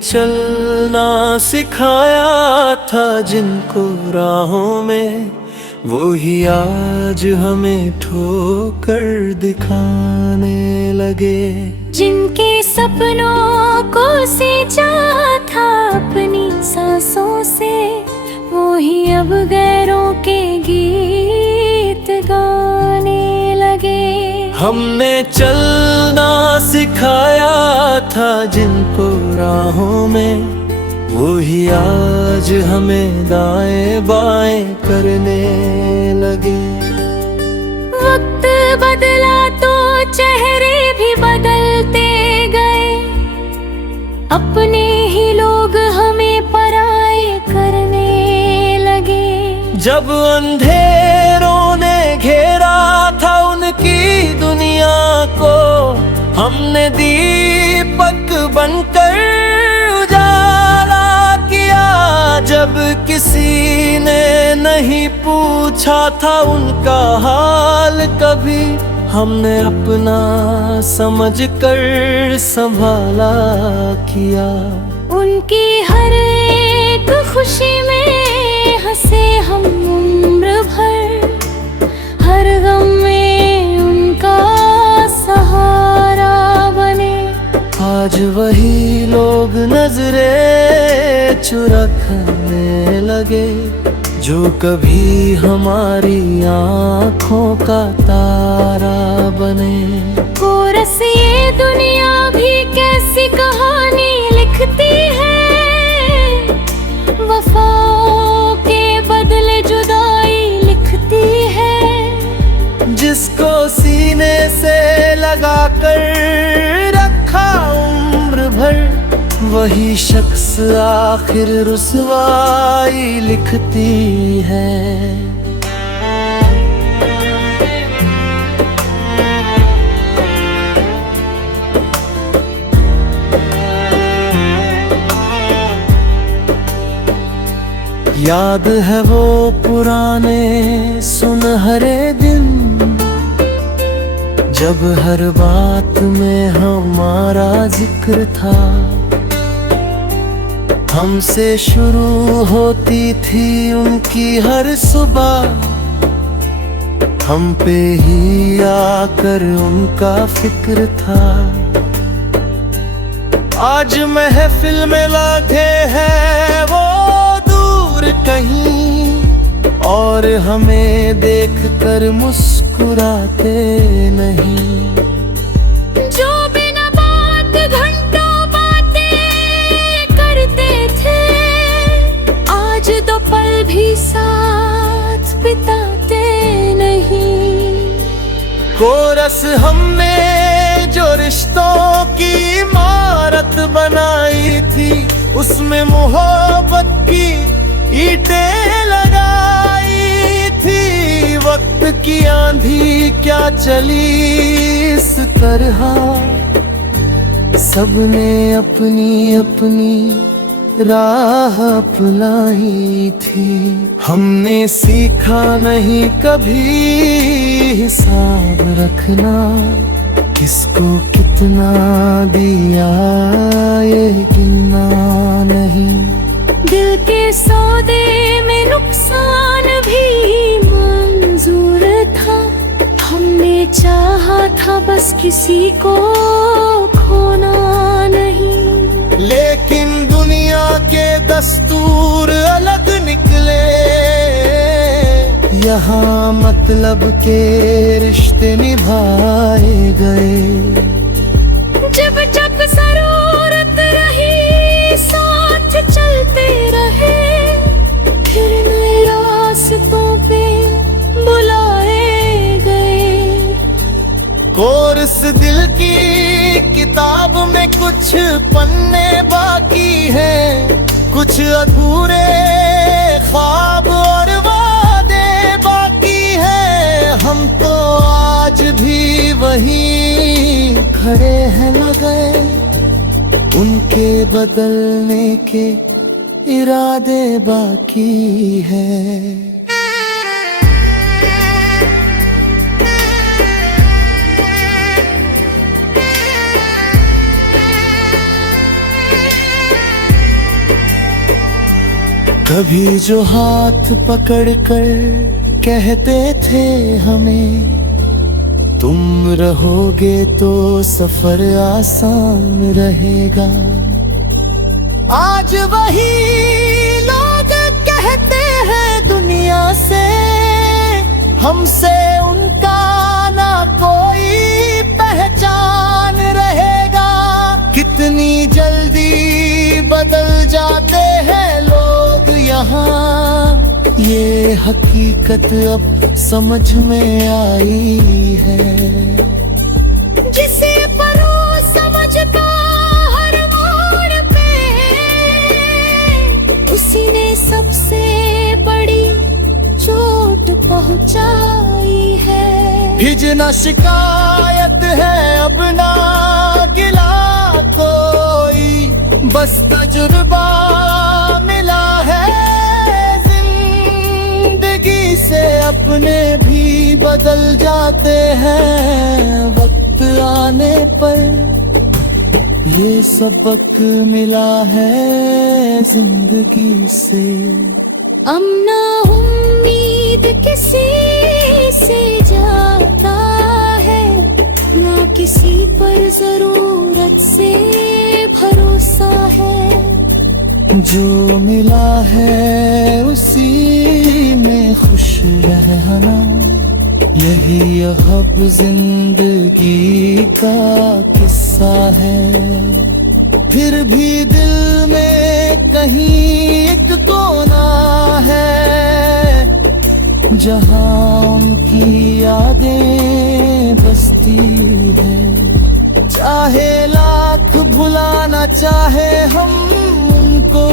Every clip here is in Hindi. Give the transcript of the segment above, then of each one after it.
चलना सिखाया था जिनको राहों में, वो ही आज हमें ठोकर दिखाने लगे। जिनके सपनों को सींचा था अपनी सांसों से, वो ही अब गैरों के गीत गाने लगे। हमने चलना सिखाया था जिनको राहों में, वो ही आज हमें दाएं बाएं करने लगे। वक्त बदला तो चेहरे भी बदलते गए, अपने ही लोग हमें पराए करने लगे। जब अंधेरों ने घेरा था उनकी दुनिया को, हमने दीपक बनकर उजाला किया। जब किसी ने नहीं पूछा था उनका हाल कभी, हमने अपना समझकर संभाला किया। उनकी हर एक खुशी में हंसे हम उम्र भर, हर गम में उनका सहारा बने। आज वही लोग नजरें चुराने लगे, जो कभी हमारी आँखों का तारा बने। कोरस ये दुनिया भी कैसी कहानी लिखती है, वफाओं के बदले जुदाई लिखती है। जिसको सीने से लगा कर रखा उम्र भर, वही शख्स आखिर रुसवाई लिखती है। याद है वो पुराने सुनहरे दिन, जब हर बात में हमारा जिक्र था। हमसे शुरू होती थी उनकी हर सुबह, हम पे ही आकर उनका फिक्र था। आज महफिल में लागे हैं वो दूर कहीं, और हमें देखकर मुस्कुराते नहीं। जो बिना बात घंटों बातें करते थे, आज दो पल भी साथ बिताते नहीं। कोरस हमने जो रिश्तों की इमारत बनाई थी, उसमें मोहब्बत की ईंटें लगाई थी। वक्त की आंधी क्या चली इस तरह, सबने अपनी अपनी राह अपनाई थी। हमने सीखा नहीं कभी हिसाब रखना, किसको कितना दिया ये गिनना नहीं। दिल के सौदे में नुकसान भी मंजूर था, हमने चाहा था बस किसी को खोना नहीं। लेकिन दुनिया के दस्तूर अलग निकले, यहाँ मतलब के रिश्ते निभाए गए। जब जब जरूरत रही साथ चलते रहे, फिर नए रास्तों पे बुलाए गए। कोरस दिल की किताब में कुछ पन्ने बाकी हैं, कुछ अधूरे ख्वाब और वादे बाकी हैं। हम तो आज भी वहीं खड़े हैं लगे, उनके बदलने के इरादे बाकी हैं। कभी जो हाथ पकड़ कर कहते थे हमें, तुम रहोगे तो सफर आसान रहेगा। आज वही लोग कहते हैं दुनिया से, हमसे उनका ना कोई पहचान रहेगा। कितनी जल्दी बदल जाते हैं लोग यहाँ, ये हकीकत अब समझ में आई है। जिसे परो समझता हर मोड़ पे, उसी ने सबसे बड़ी चोट पहुंचाई है। हिजना शिकायत है अब ना गिला कोई, बस तजुर्बा मिला है जिंदगी से। अपने भी बदल जाते हैं वक्त आने पर, ये सबक मिला है जिंदगी से। अमना उम्मीद किसी से जाता है, ना किसी पर जरूरत से भरोसा है। जो मिला है उसी में खुश रहना, यही अब जिंदगी का किस्सा है। फिर भी दिल में कहीं एक कोना है, जहां उनकी यादें बसती है। चाहे लाख भुलाना चाहे हम उनको,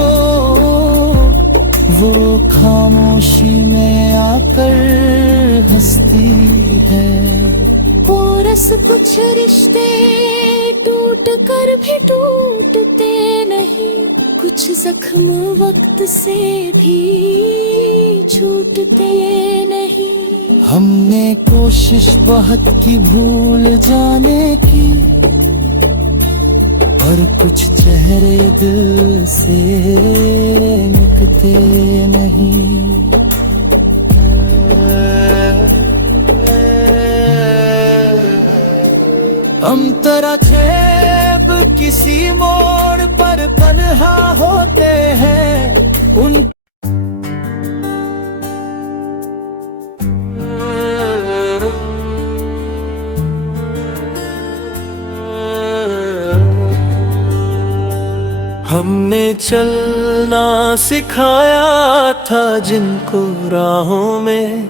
वो खामोशी में आकर हंसती है। कोरस कुछ रिश्ते टूट कर भी टूटते नहीं, कुछ जख्म वक्त से भी छूटते नहीं। हमने कोशिश बहुत की भूल जाने की, पर कुछ चेहरे दिल से मिटते नहीं। हम तरह छेब किसी मोड़ पर तन्हा होते हैं, उन हमने चलना सिखाया था जिनको राहों में,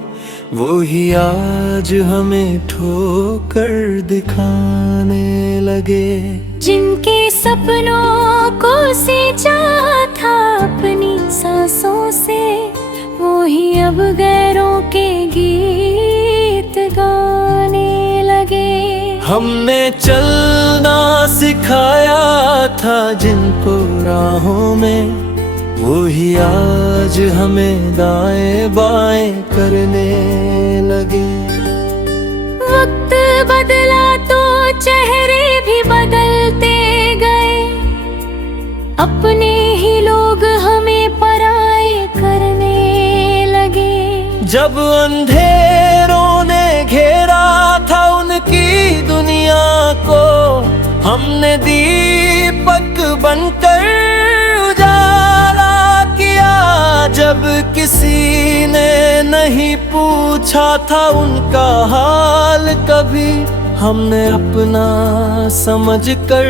वो ही आज हमें ठोकर दिखाने लगे। जिनके सपनों को सींचा था अपनी सांसों से, वो ही अब गैरों के गीत गाने लगे। हमने चलना सिखाया था जिनको राहों में, वो ही आज हमें दाएं बाएं करने लगे। वक्त बदला तो चेहरे भी बदलते गए, अपने ही लोग हमें पराए करने लगे। जब अंधेरों ने घेरा था उनकी दुनिया को, हमने दीपक बनकर उजाला किया। जब किसी ने नहीं पूछा था उनका हाल कभी, हमने अपना समझकर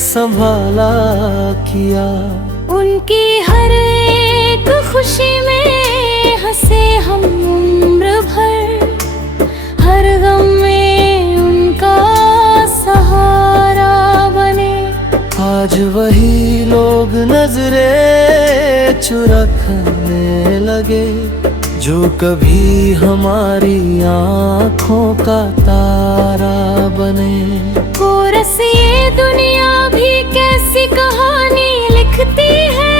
संभाला किया। उनकी हर एक खुशी में हंसे हम उम्र भर, हर गम में उनका सहारा बने। आज वही लोग नजरें चुराने लगे, जो कभी हमारी आँखों का तारा बने। कोरस ये दुनिया भी कैसी कहानी लिखती है,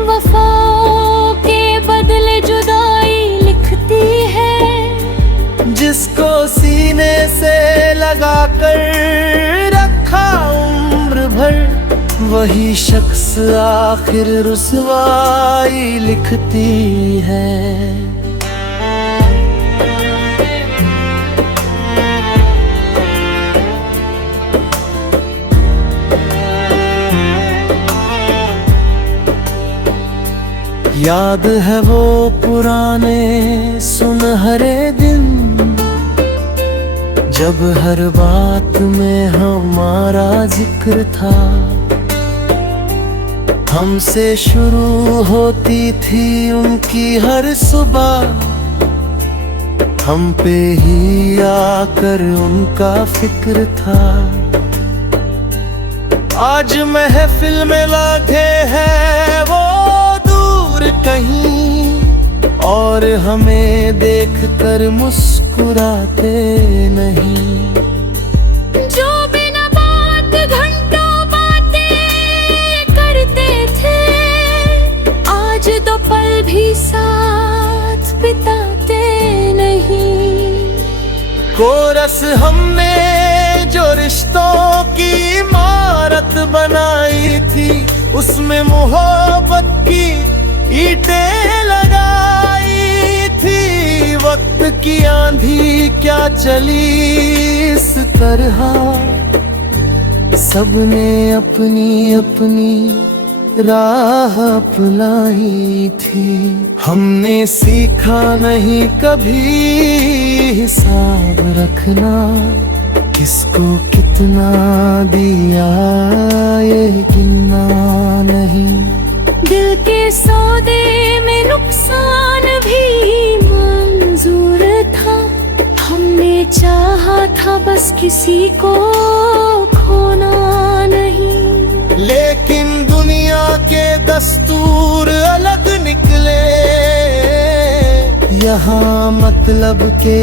वफाओं के बदले जुदाई लिखती है। जिसको सीने से लगा कर रखा उम्र भर, वही वही शख्स आखिर रुसवाई लिखती है। याद है वो पुराने सुनहरे दिन, जब हर बात में हमारा जिक्र था। हमसे शुरू होती थी उनकी हर सुबह, हम पे ही आकर उनका फिक्र था। आज महफिल में लागे हैं वो दूर कहीं, और हमें देखकर मुस्कुराते नहीं। जो बिना बात घंटों बातें करते थे, आज दो पल भी साथ बिताते नहीं। कोरस हमने जो रिश्तों की इमारत बनाई थी, उसमें मोहब्बत की ईंटें लगाई थी। वक्त की आंधी क्या चली इस तरह, सबने अपनी अपनी राह अपनाई थी। हमने सीखा नहीं कभी हिसाब रखना, किसको कितना दिया ये गिनना नहीं। दिल के सौदे में नुकसान भी मंजूर था, हमने चाहा था बस किसी को खोना नहीं। लेकिन दुनिया के दस्तूर अलग निकले, यहाँ मतलब के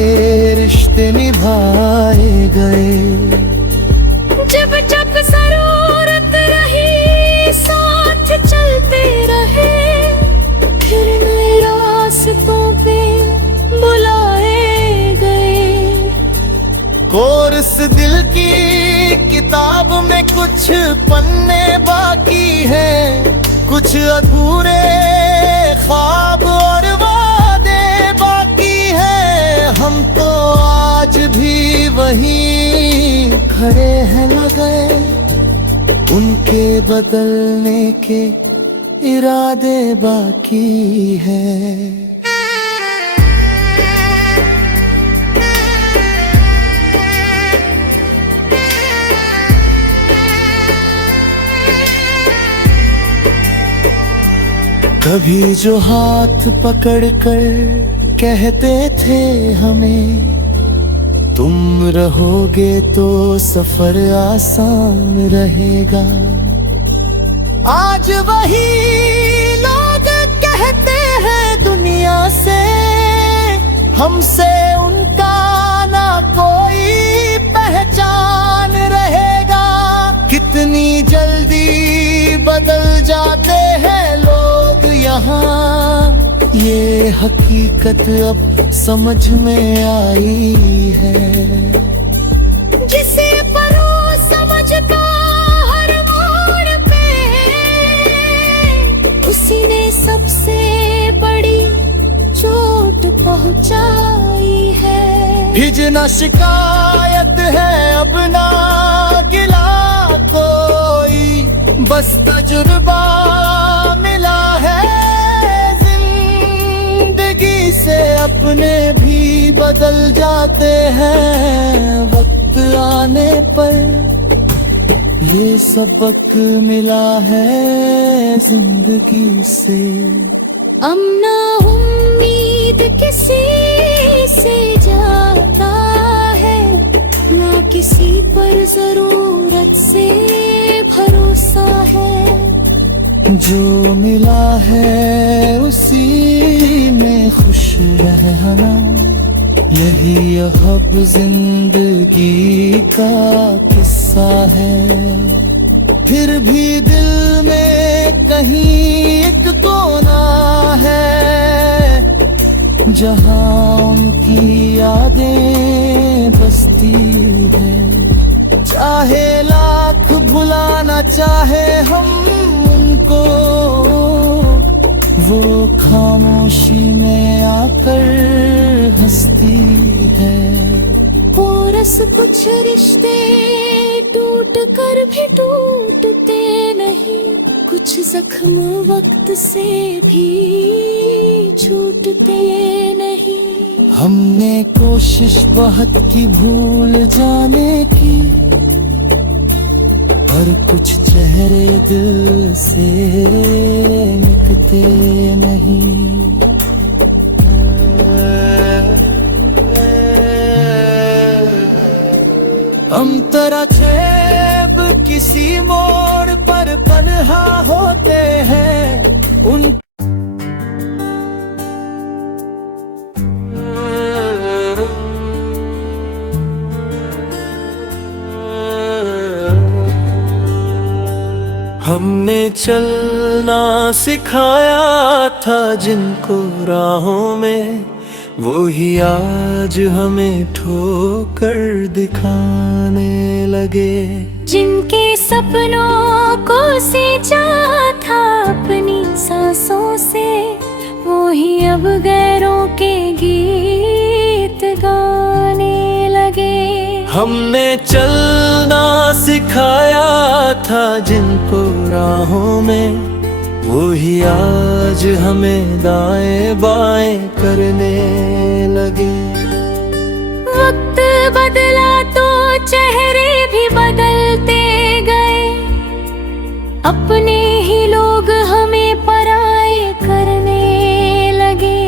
रिश्ते निभाए गए। जब जब जरूरत रही साथ चलते रहे, फिर नए रास्तों पे बुलाए गए। कोर्स दिल की किताब में कुछ पन्ने बाकी हैं, कुछ अधूरे ख्वाब और वादे बाकी हैं। हम तो आज भी वहीं खड़े हैं लगे, उनके बदलने के इरादे बाकी हैं। कभी जो हाथ पकड़ कर कहते थे हमें, तुम रहोगे तो सफर आसान रहेगा। आज वही लोग कहते हैं दुनिया से, हमसे उनका ना कोई पहचान रहेगा। कितनी जल्दी बदल जाते हैं लोग यहाँ, ये हकीकत अब समझ में आई है। जिसे परो समझता हर मोड़ पे, उसी ने सबसे बड़ी चोट पहुंचाई है। हिजना शिकायत है अब ना गिला कोई, बस तजुर्बा मिला है जिंदगी से। अपने भी बदल जाते हैं वक्त आने पर, ये सबक मिला है जिंदगी से। अमना उम्मीद किसी से जाता है, ना किसी पर जरूरत से भरोसा है। जो मिला है उसी में खुश रहना, यही अब जिंदगी का किस्सा है। फिर भी दिल में कहीं एक कोना है, जहाँ उनकी यादें बसती है। चाहे लाख भूल बुलाना चाहे हम उनको, वो खामोशी में आकर हंसती है। कोरस कुछ रिश्ते टूट कर भी टूटते नहीं, कुछ जख्म वक्त से भी छूटते नहीं। हमने कोशिश बहुत की भूल जाने की, पर कुछ चेहरे दिल से मिटते नहीं। हम तरह छेब किसी मोड़ पर तन्हा होते हैं, उन हमने चलना सिखाया था जिनको राहों में, वो ही आज हमें ठोकर दिखाने लगे। जिनके सपनों को सींचा था अपनी सांसों से, वो ही अब गैरों के गीत गाने लगे। हमने चलना सिखाया था जिनको राहों में, वो ही आज हमें दाएं बाएं करने लगे। वक्त बदला तो चेहरे भी बदलते गए, अपने ही लोग हमें पराए करने लगे।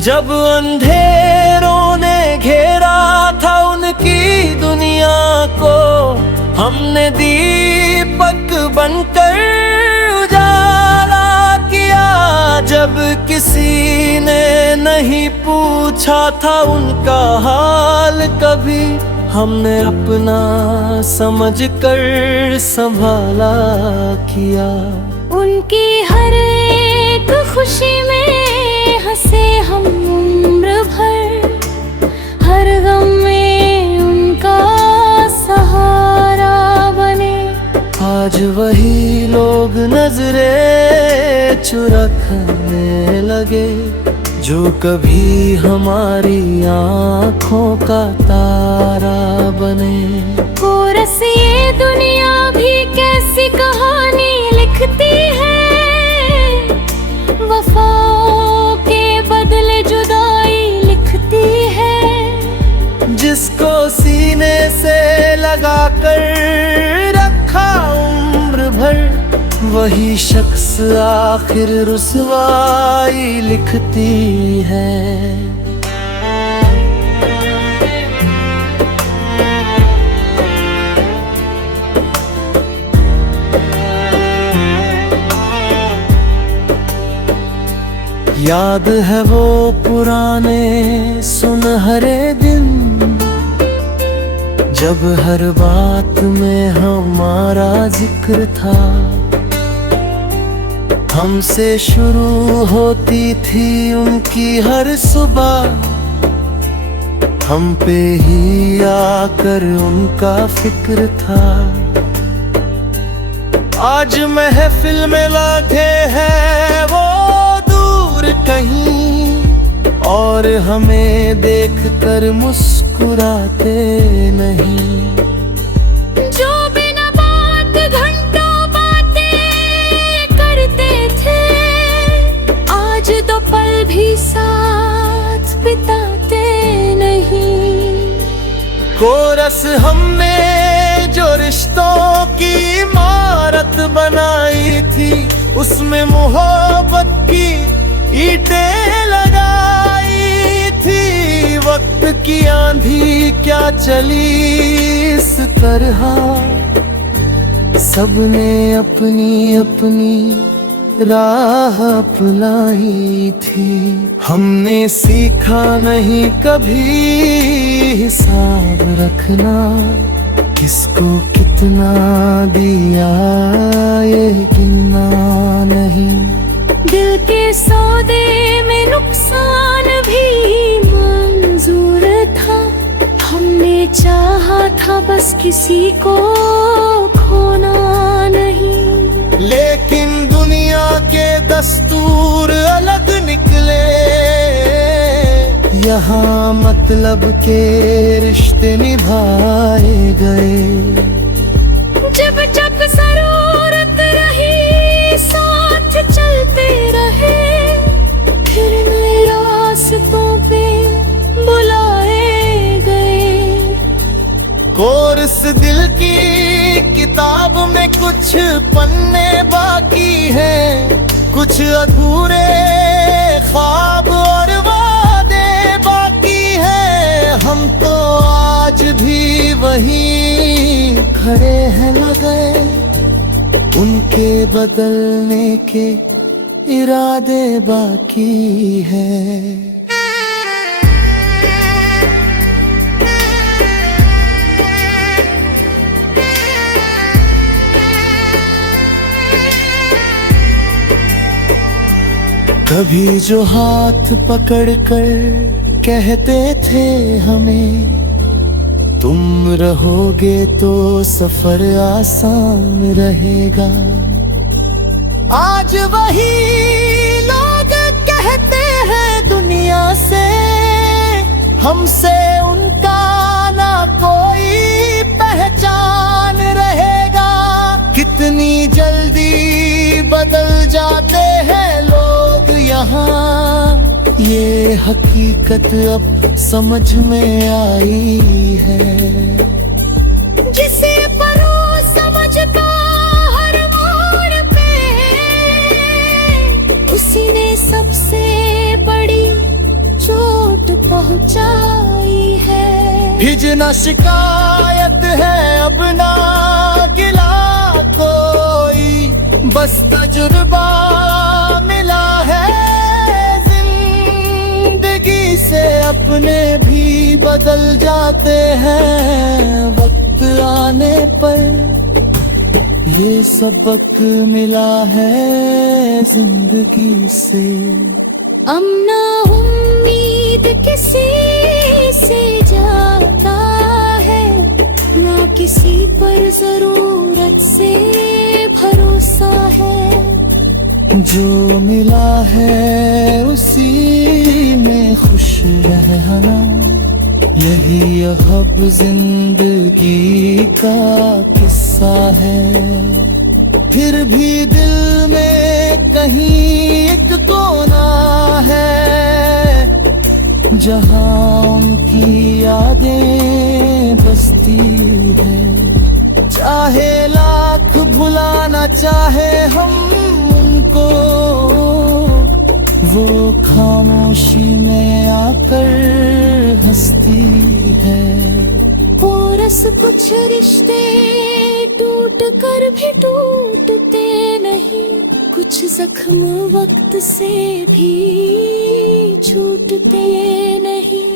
जब अंधेरों ने घेरा था उनकी दुनिया को, हमने दीपक बनकर उजाला किया। जब किसी ने नहीं पूछा था उनका हाल कभी, हमने अपना समझ कर संभाला किया। उनकी हर एक खुशी में हंसे हम उम्र भर, हर गम में उनका सहारा बने। आज वही लोग नजरें चुराने लगे, जो कभी हमारी आँखों का तारा बने। कोरस ये दुनिया भी कैसी कहानी लिखती है, वफाओं के बदले जुदाई लिखती है। जिसको सीने से लगा कर रखा उम्र भर, वही शख्स आखिर रुसवाई लिखती है। याद है वो पुराने सुनहरे दिन, जब हर बात में हमारा जिक्र था। हमसे शुरू होती थी उनकी हर सुबह, हम पे ही आकर उनका फिक्र था। आज महफिल में लागे हैं वो दूर कहीं, और हमें देखकर मुस्कुराते नहीं। जो बिना बात घंटों बातें करते थे, आज दो पल भी साथ बिताते नहीं। कोरस हमने जो रिश्तों की इमारत बनाई थी, उसमें मोहब्बत की ईंटें लगाई थी। वक्त की आंधी क्या चली इस तरह, सबने अपनी अपनी राह अपनाई थी। हमने सीखा नहीं कभी हिसाब रखना, किसको कितना दिया ये गिनना नहीं। दिल के सौदे में नुकसान भी मंजूर था, हमने चाहा था बस किसी को खोना दस्तूर अलग निकले। यहाँ मतलब के रिश्ते निभाए गए। जब जब जरूरत रही साथ चलते रहे, फिर नए रास्तों पे बुलाए गए। कोर्स दिल की किताब में कुछ पन्ने बाकी हैं, कुछ अधूरे ख्वाब और वादे बाकी हैं। हम तो आज भी वहीं खड़े हैं लगे, उनके बदलने के इरादे बाकी हैं। कभी जो हाथ पकड़ कर कहते थे हमें, तुम रहोगे तो सफर आसान रहेगा। आज वही लोग कहते हैं दुनिया से, हमसे उनका ना कोई पहचान रहेगा। कितनी जल्दी बदल जाते हैं लोग यहाँ, ये हकीकत अब समझ में आई है। जिसे परो समझता हर मोड़ पे, उसी ने सबसे बड़ी चोट पहुंचाई है। हिजना शिकायत है अब ना गिला कोई, बस तजुर्बा मिला है जिंदगी से। अपने भी बदल जाते हैं वक्त आने पर, ये सबक मिला है जिंदगी से। अमना उम्मीद किसी से जाता है, ना किसी पर जरूरत से भरोसा है। जो मिला है उसी में खुश रहना, यही अब जिंदगी का किस्सा है। फिर भी दिल में कहीं एक कोना है, जहाँ उनकी यादें बसती है। चाहे लाख भुलाना चाहे हम उनको, वो खामोशी में आकर हंसती है। कोरस कुछ रिश्ते टूट कर भी टूटते नहीं, कुछ जख्म वक्त से भी छूटते नहीं।